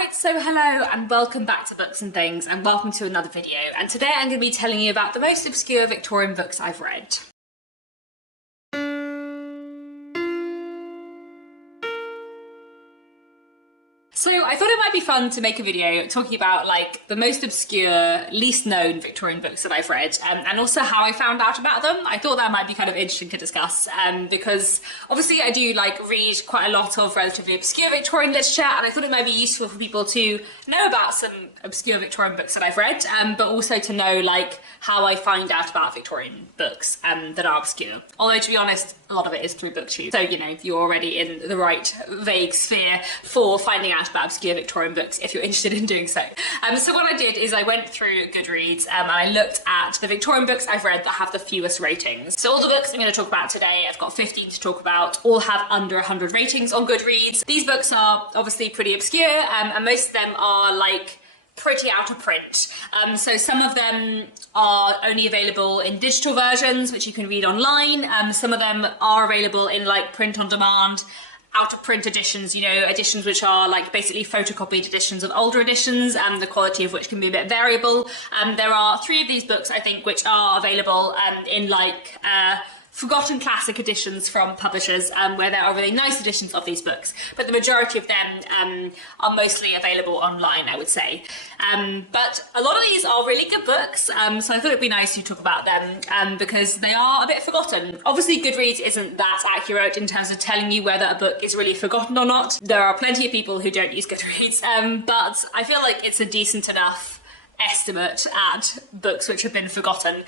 Right, so hello and welcome back to Books and Things, and welcome to another video. And today I'm going to be telling you about the most obscure Victorian books I've read. So I thought it might be fun to make a video talking about like the most obscure, least known Victorian books that I've read, and also how I found out about them. I thought that might be kind of interesting to discuss because obviously I do like read quite a lot of relatively obscure Victorian literature, and I thought it might be useful for people to know about some obscure Victorian books that I've read, but also to know like how I find out about Victorian books that are obscure. Although to be honest, a lot of it is through BookTube, so you know, you're already in the right vague sphere for finding out about obscure Victorian books if you're interested in doing so. So what I did is I went through Goodreads and I looked at the Victorian books I've read that have the fewest ratings. So all the books I'm going to talk about today, I've got 15 to talk about, all have under 100 ratings on Goodreads. These books are obviously pretty obscure, and most of them are like pretty out of print. So some of them are only available in digital versions, which you can read online. Some of them are available in like print on demand, out of print editions, you know, editions which are like basically photocopied editions of older editions, and the quality of which can be a bit variable. There are 3 of these books, I think, which are available in like forgotten classic editions from publishers, where there are really nice editions of these books, but the majority of them are mostly available online, I would say. But a lot of these are really good books, so I thought it'd be nice to talk about them because they are a bit forgotten. Obviously Goodreads isn't that accurate in terms of telling you whether a book is really forgotten or not. There are plenty of people who don't use Goodreads, but I feel like it's a decent enough estimate at books which have been forgotten.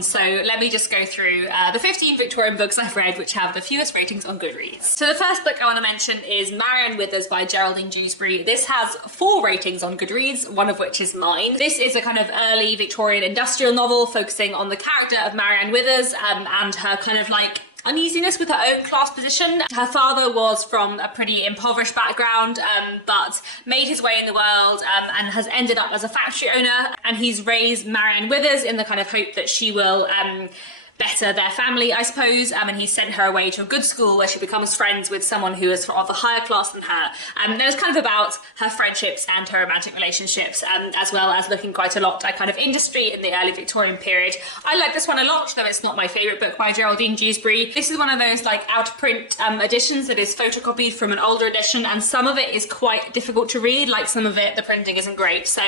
So let me just go through the 15 Victorian books I've read which have the fewest ratings on Goodreads. So the first book I want to mention is Maran Withers by Geraldine Jewsbury. This has 4 ratings on Goodreads, one of which is mine. This is a kind of early Victorian industrial novel focusing on the character of Maran Withers and her kind of like uneasiness with her own class position. Her father was from a pretty impoverished background, but made his way in the world and has ended up as a factory owner, and he's raised Maran Withers in the kind of hope that she will better their family, I suppose, and he sent her away to a good school where she becomes friends with someone who is of a higher class than her. And it's kind of about her friendships and her romantic relationships, as well as looking quite a lot at kind of industry in the early Victorian period. I like this one a lot, though it's not my favourite book by Geraldine Jewsbury. This is one of those like out of print editions that is photocopied from an older edition, and some of it is quite difficult to read, like some of it, the printing isn't great. So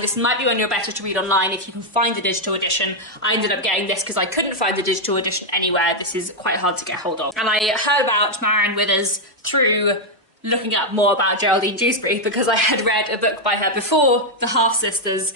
this might be one you're better to read online if you can find a digital edition. I ended up getting this because I couldn't find the digital edition anywhere. This is quite hard to get hold of. And I heard about Maran Withers through looking up more about Geraldine Jewsbury because I had read a book by her before, The Half Sisters,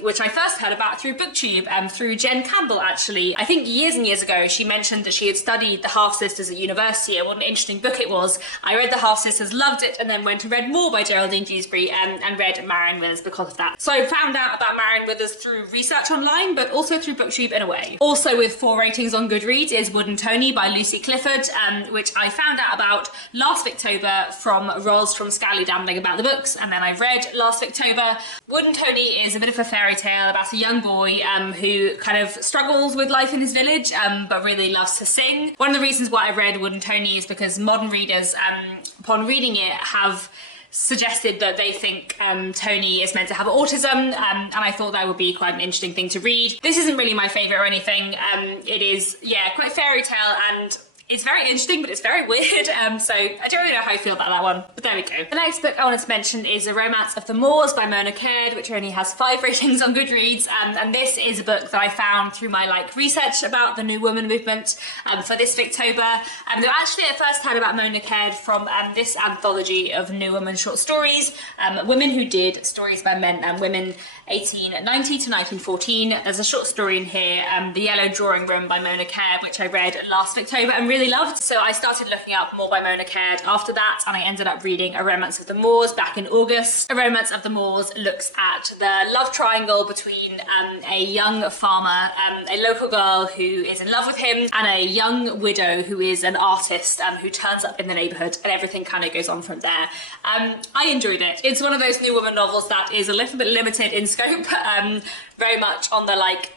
which I first heard about through BookTube, through JEN CAMPBELL actually. I think years and years ago she mentioned that she had studied The Half Sisters at university and what an interesting book it was. I read The Half Sisters, loved it, and then went and read more by Geraldine Jewsbury and read Maran Withers because of that. So I found out about Maran Withers through research online, but also through BookTube in a way. Also with 4 ratings on Goodreads is Wood and Tony by Lucy Clifford, which I found out about last October from Rolls from Scally Dambling about the books, and then I read last October. Wood and Tony is a bit of a fairy tale about a young boy who kind of struggles with life in his village, but really loves to sing. One of the reasons why I read Wood and Tony is because modern readers, upon reading it, have suggested that they think Tony is meant to have autism, and I thought that would be quite an interesting thing to read. This isn't really my favourite or anything. It is, yeah, quite fairy tale, and it's very interesting, but it's very weird, so I don't really know how I feel about that one, but there we go. The next book I wanted to mention is A Romance of the Moors by Mona Caird, which only has 5 ratings on Goodreads, and this is a book that I found through my like research about the New Woman movement for this Victober. Though actually I first heard about Mona Caird from this anthology of New Woman short stories, women who did stories by men and women 1890 to 1914. There's a short story in here, The Yellow Drawing Room by Mona Caird, which I read last October and really loved. So I started looking up more by Mona Caird after that, and I ended up reading A Romance of the Moors back in August. A Romance of the Moors looks at the love triangle between a young farmer, a local girl who is in love with him, and a young widow who is an artist who turns up in the neighbourhood, and everything kind of goes on from there. I enjoyed it. It's one of those New Woman novels that is a little bit limited in scope, very much on the like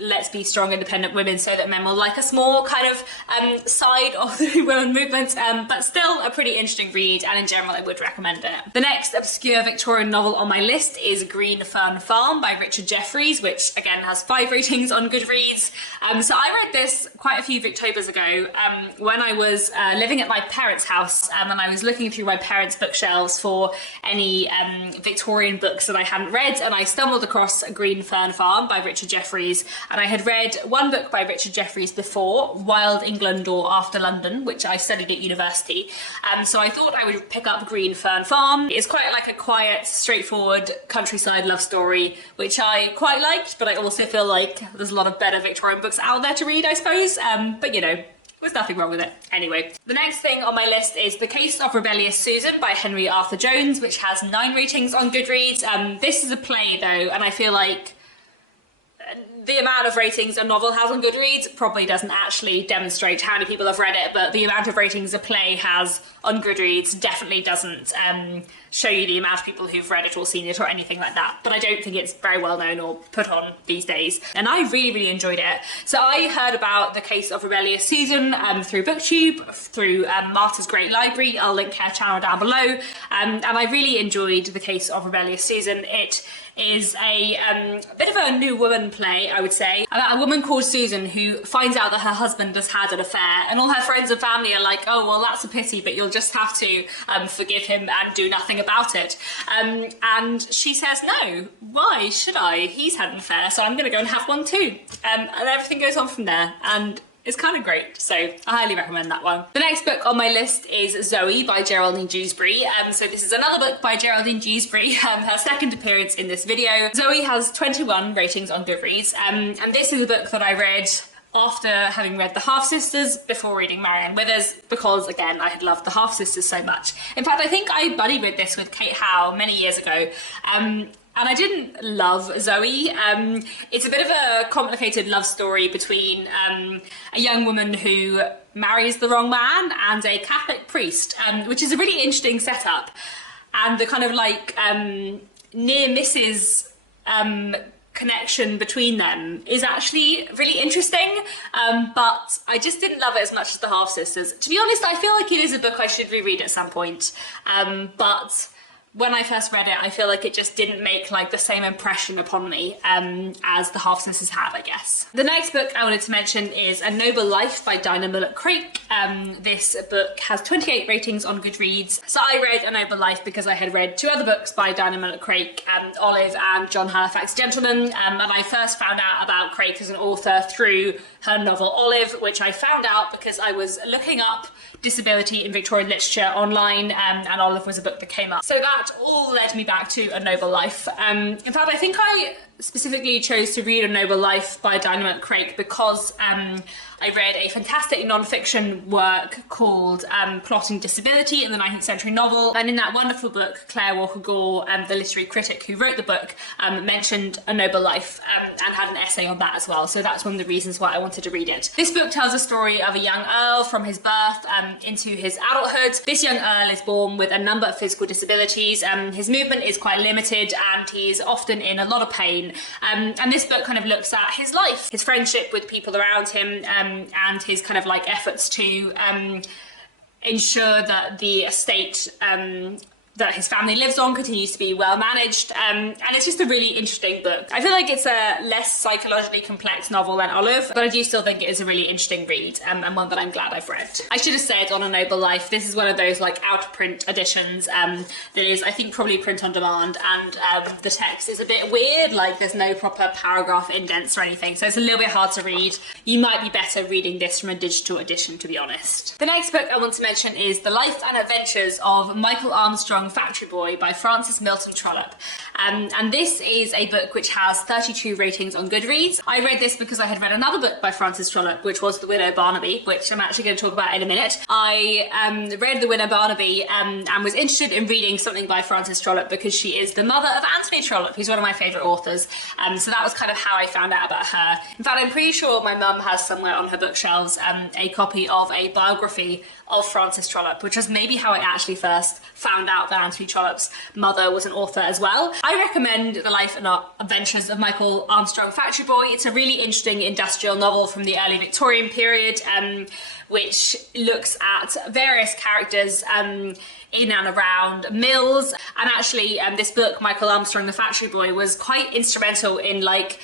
let's be strong, independent women so that men will like us more kind of side of the women movement, but still a pretty interesting read, and in general I would recommend it. The next obscure Victorian novel on my list is Green Fern Farm by Richard Jefferies, which again has 5 ratings on Goodreads. So I read this quite a few Victobers ago when I was living at my parents' house, and I was looking through my parents' bookshelves for any Victorian books that I hadn't read, and I stumbled across Green Fern Farm by Richard Jefferies, and I had read one book by Richard Jefferies before, Wild England or After London, which I studied at university, so I thought I would pick up Green Fern Farm. It's quite like a quiet, straightforward countryside love story, which I quite liked, but I also feel like there's a lot of better Victorian books out there to read, I suppose, but you know, there's nothing wrong with it. Anyway, the next thing on my list is The Case of Rebellious Susan by Henry Arthur Jones, which has 9 ratings on Goodreads. This is a play though, and I feel like the amount of ratings a novel has on Goodreads probably doesn't actually demonstrate how many people have read it, but the amount of ratings a play has on Goodreads definitely doesn't show you the amount of people who've read it or seen it or anything like that. But I don't think it's very well known or put on these days, and I really enjoyed it. So I heard about The Case of Rebellious Susan through BookTube, through Martha's Great Library. I'll link her channel down below, and I really enjoyed The Case of Rebellious Susan. It is a bit of a new woman play, I would say, about a woman called Susan who finds out that her husband has had an affair, and all her friends and family are like, oh well, that's a pity, but you'll just have to forgive him and do nothing about it. And she says, no, why should I? He's had an affair, so I'm going to go and have one too. And everything goes on from there, and it's kind of great, so I highly recommend that one. The next book on my list is Zoe by Geraldine Jewsbury. So this is another book by Geraldine Jewsbury, her second appearance in this video. Zoe has 21 ratings on Goodreads, and this is a book that I read after having read The Half-Sisters before reading Maran Withers, because again, I had loved The Half-Sisters so much. In fact, I think I buddy-read this with Kate Howe many years ago, and I didn't love Zoe. It's a bit of a complicated love story between a young woman who marries the wrong man and a Catholic priest, which is a really interesting setup. And the kind of like near misses connection between them is actually really interesting, but I just didn't love it as much as The Half-Sisters. To be honest, I feel like it is a book I should reread at some point, but when I first read it, I feel like it just didn't make like the same impression upon me as The Half-Sisters have, I guess. The next book I wanted to mention is A Noble Life by Dinah Mullet-Craik. This book has 28 ratings on Goodreads. So I read A Noble Life because I had read 2 other books by Dinah Mullet-Craik, Olive and John Halifax Gentleman, and I first found out about Craik as an author through her novel Olive, which I found out because I was looking up disability in Victorian literature online, and Olive was a book that came up. So that all led me back to A Noble Life. In fact, I think I specifically chose to read A Noble Life by Dinah Mullet-Craik because I read a fantastic non-fiction work called Plotting Disability in the 19th Century Novel, and in that wonderful book, Claire Walker-Gore, the literary critic who wrote the book, mentioned A Noble Life and had an essay on that as well, so that's one of the reasons why I wanted to read it. This book tells a story of a young Earl from his birth into his adulthood. This young Earl is born with a number of physical disabilities, his movement is quite limited and he's often in a lot of pain, and this book kind of looks at his life, his friendship with people around him, and his kind of like efforts to ensure that the estate that his family lives on continues to be well managed, and it's just a really interesting book. I feel like it's a less psychologically complex novel than Olive, but I do still think it is a really interesting read, and one that I'm glad I've read. I should have said on A Noble Life, this is one of those like out of print editions that is, I think, probably print on demand, and the text is a bit weird, like there's no proper paragraph indents or anything, so it's a little bit hard to read. You might be better reading this from a digital edition, to be honest. The next book I want to mention is The Life and Adventures of Michael Armstrong, Factory Boy by Frances Milton Trollope, and this is a book which has 32 ratings on Goodreads. I read this because I had read another book by Frances Trollope, which was The Widow Barnaby, which I'm actually going to talk about in a minute. I read The Widow Barnaby and was interested in reading something by Frances Trollope because she is the mother of Anthony Trollope, who's one of my favourite authors, so that was kind of how I found out about her. In fact, I'm pretty sure my mum has somewhere on her bookshelves a copy of a biography of Frances Trollope, which was maybe how I actually first found out that Anthony Trollope's mother was an author as well. I recommend The Life and Adventures of Michael Armstrong Factory Boy. It's a really interesting industrial novel from the early Victorian period, which looks at various characters in and around mills. And actually, this book, Michael Armstrong the Factory Boy, was quite instrumental in like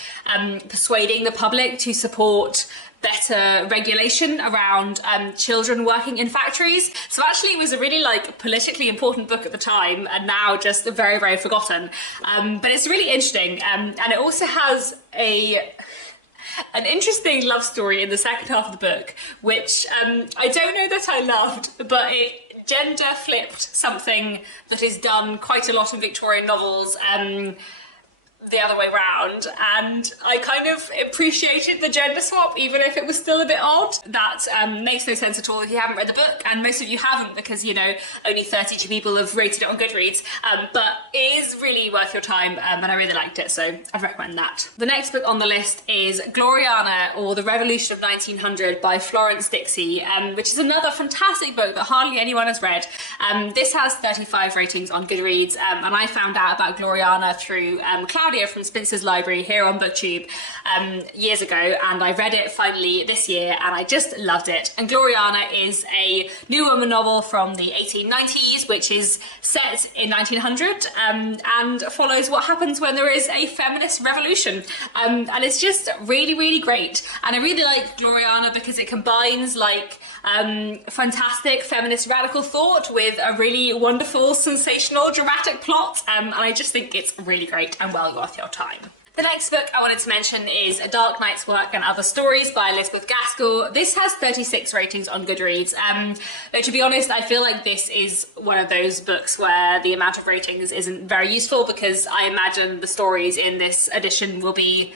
persuading the public to support better regulation around children working in factories. So actually it was a really like politically important book at the time, and now just very, very forgotten. But it's really interesting, and it also has an interesting love story in the second half of the book, which I don't know that I loved, but it gender flipped something that is done quite a lot in Victorian novels the other way round, and I kind of appreciated the gender swap, even if it was still a bit odd. That makes no sense at all if you haven't read the book, and most of you haven't because, you know, only 32 people have rated it on Goodreads, but it is really worth your time, and I really liked it, so I'd recommend that. The next book on the list is Gloriana, or The Revolution of 1900 by Florence Dixie, which is another fantastic book that hardly anyone has read. This has 35 ratings on Goodreads, and I found out about Gloriana through Claudia from Spencer's Library here on BookTube years ago, and I read it finally this year and I just loved it. And Gloriana is a New Woman novel from the 1890s, which is set in 1900 and follows what happens when there is a feminist revolution, and it's just really, really great. And I really like Gloriana because it combines like fantastic feminist radical thought with a really wonderful, sensational, dramatic plot, and I just think it's really great and well worth your time. The next book I wanted to mention is A Dark Knight's Work and Other Stories by Elizabeth Gaskell. This has 36 ratings on Goodreads. Though to be honest, I feel like this is one of those books where the amount of ratings isn't very useful, because I imagine the stories in this edition will be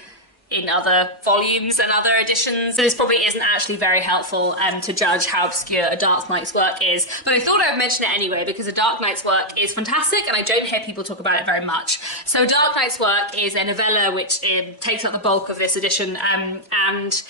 in other volumes and other editions. So this probably isn't actually very helpful to judge how obscure A Dark Knight's Work is. But I thought I would mention it anyway because A Dark Knight's Work is fantastic and I don't hear people talk about it very much. So A Dark Knight's Work is a novella which takes up the bulk of this edition, and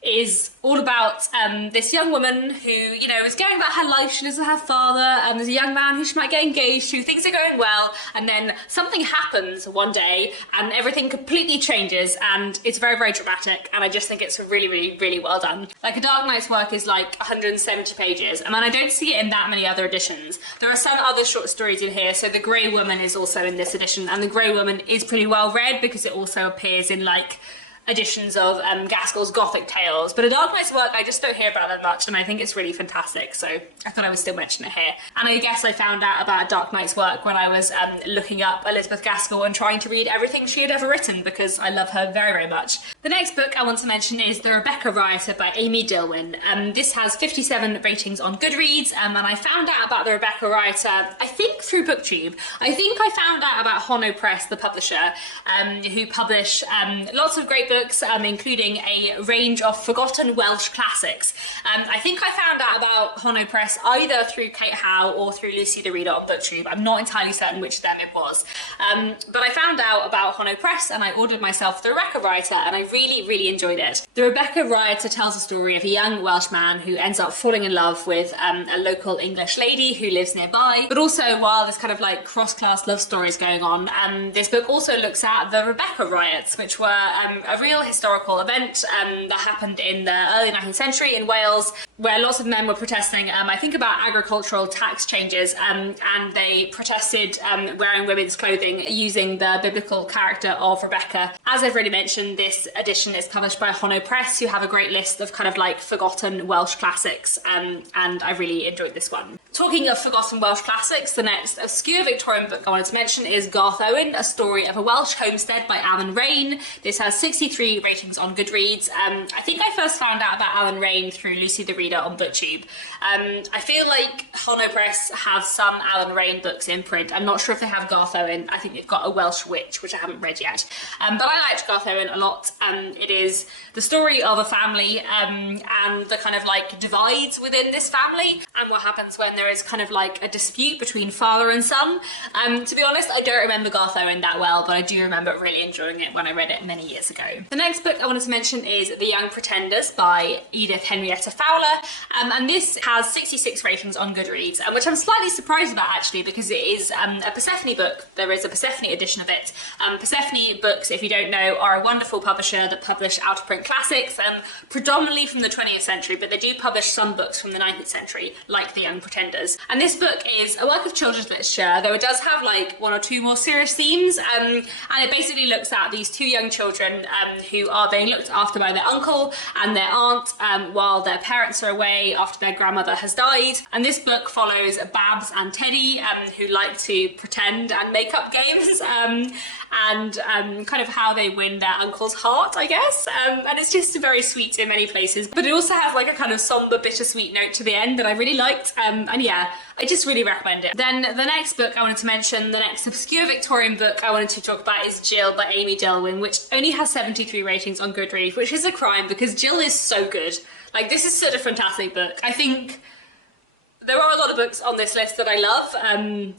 is all about this young woman who, you know, is going about her life. She lives with her father, and there's a young man who she might get engaged to. Things are going well, and then something happens one day and everything completely changes, and it's very, very dramatic, and I just think it's really, really, really well done. Like, A Dark Knight's Work is like 170 pages, and I don't see it in that many other editions. There are some other short stories in here, so The Grey Woman is also in this edition, and The Grey Woman is pretty well read because it also appears in like editions of Gaskell's Gothic tales. But A Dark Knight's Work I just don't hear about that much, and I think it's really fantastic, so I thought I would still mention it here. And I guess I found out about A Dark Knight's Work when I was looking up Elizabeth Gaskell and trying to read everything she had ever written, because I love her very, very much. The next book I want to mention is The Rebecca Rioter by Amy Dillwyn. This has 57 ratings on Goodreads, and I found out about The Rebecca Rioter, I think through BookTube. I think I found out about Hono Press, the publisher, who publish lots of great books, including a range of forgotten Welsh classics. I think I found out about Hono Press either through Kate Howe or through Lucy the Reader on BookTube. I'm not entirely certain which of them it was. But I found out about Hono Press and I ordered myself The Rebecca Rioter, and I really, really enjoyed it. The Rebecca Rioter tells the story of a young Welsh man who ends up falling in love with a local English lady who lives nearby. But also, while this kind of like cross-class love story is going on, this book also looks at the Rebecca riots, which were a real historical event that happened in the early 19th century in Wales, where lots of men were protesting, I think about agricultural tax changes, and they protested wearing women's clothing using the biblical character of Rebecca. As I've already mentioned, this edition is published by Hono Press, who have a great list of kind of like forgotten Welsh classics, and I really enjoyed this one. Talking of forgotten Welsh classics, the next obscure Victorian book I wanted to mention is Gthoin, A Story of a Welsh Homestead by Allen Raine. This has 63 ratings on Goodreads. I think I first found out about Allen Raine through Lucy the Reader on BookTube. I feel like Hono Press have some Allen Raine books in print. I'm not sure if they have Gthoin. I think they've got A Welsh Witch, which I haven't read yet. But I liked Gthoin a lot. It is the story of a family and the kind of like divides within this family and what happens when there is kind of like a dispute between father and son. To be honest, I don't remember Gthoin that well, but I do remember really enjoying it when I read it many years ago. The next book I wanted to mention is The Young Pretenders by Edith Henrietta Fowler, and this has 66 ratings on Goodreads, which I'm slightly surprised about actually, because it is a Persephone book. There is a Persephone edition of it. Persephone books, if you don't know, are a wonderful publisher that publish out-of-print classics, predominantly from the 20th century, but they do publish some books from the 19th century, like The Young Pretenders. And this book is a work of children's literature, though it does have like one or two more serious themes, and it basically looks at these two young children who are being looked after by their uncle and their aunt while their parents are away after their grandmother has died. And this book follows Babs and Teddy, who like to pretend and make up games, and kind of how they win their uncle's heart, I guess. And it's just very sweet in many places, but it also has like a kind of somber, bittersweet note to the end that I really liked. And yeah, I just really recommend it. Then the next book I wanted to mention, the next obscure Victorian book I wanted to talk about is Jill by Amy Dilwyn, which only has 73 ratings on Goodreads, which is a crime because Jill is so good. Like, this is such a fantastic book. I think there are a lot of books on this list that I love.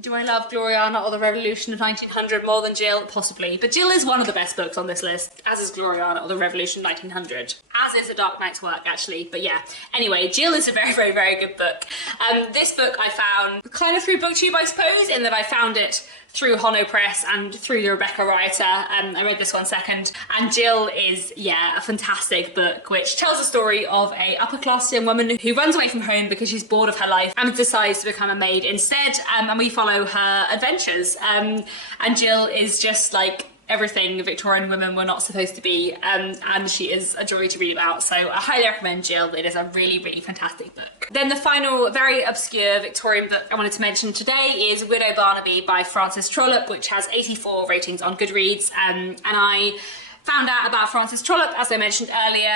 Do I love Gloriana or the Revolution of 1900 more than Jill? Possibly. But Jill is one of the best books on this list, as is Gloriana or the Revolution of 1900. As is A Dark Knight's Work, actually. But yeah. Anyway, Jill is a very, very, very good book. This book I found kind of through BookTube, I suppose, in that I found it through Hono Press and through the Rebecca writer. I read this one second. And Jill is, yeah, a fantastic book, which tells the story of a upper-class young woman who runs away from home because she's bored of her life and decides to become a maid instead. And we follow her adventures. And Jill is just like everything Victorian women were not supposed to be, and she is a joy to read about. So I highly recommend Jill. It is a really, really fantastic book. Then the final very obscure Victorian book I wanted to mention today is Widow Barnaby by Frances Trollope, which has 84 ratings on Goodreads, and I found out about Frances Trollope, as I mentioned earlier,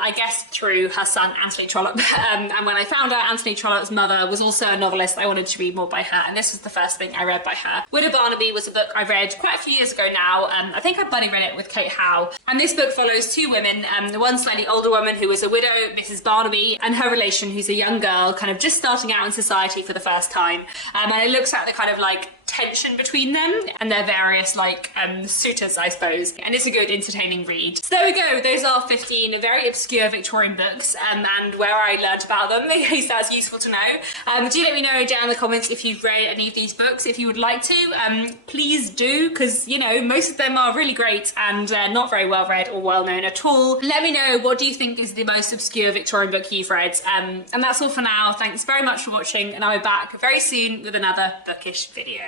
I guess through her son Anthony Trollope. And when I found out Anthony Trollope's mother was also a novelist, I wanted to read more by her, and this was the first thing I read by her. Widow Barnaby was a book I read quite a few years ago now. I think I buddy read it with Kate Howe. And this book follows two women, the one slightly older woman who was a widow, Mrs. Barnaby, and her relation, who's a young girl, kind of just starting out in society for the first time. And it looks at the kind of like tension between them and their various like suitors, I suppose, and it's a good entertaining read. So there we go, those are 15 very obscure Victorian books, and where I learned about them, in case that's useful to know. Do let me know down in the comments if you've read any of these books. If you would like to, please do, because you know, most of them are really great and not very well read or well known at all. Let me know, what do you think is the most obscure Victorian book you've read? And that's all for now. Thanks very much for watching, and I'll be back very soon with another bookish video.